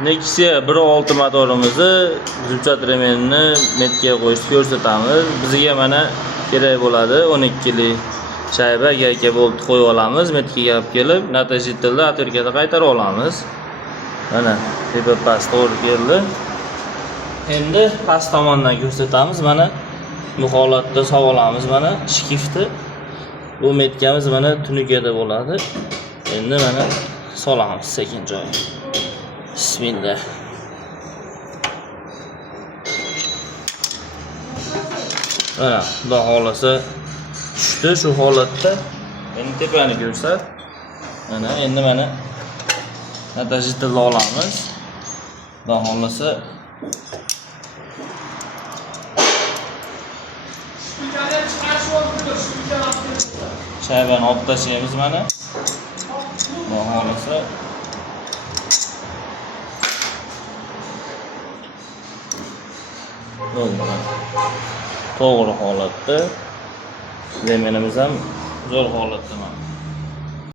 Nexia 1.6 motorimizni zubchat remenini metga qo'yishni ko'rsatamiz. Bizga mana kerak bo'ladi 12 lik shayba gayka bolt qo'yib olamiz. Metga olib kelib, natijada atverkada qaytarib olamiz. Mana tepa past to'g'ri keldi. Endi past tomondan ko'rsatamiz. Mana bu holatda solamiz. Mana shifti. Bu metkamiz mana tunukada bo'ladi. Endi mana solamiz sekin joyiga. Bismillah. Mana bu holasa tushdi. Shu holatda endi tepani ko'rsat. Mana endi mana natijada olamiz. Bu holasa shaybani olib tashlaymiz mana. Bu holasa to'g'ri holatda. Remenimiz ham zo'r holatda mana.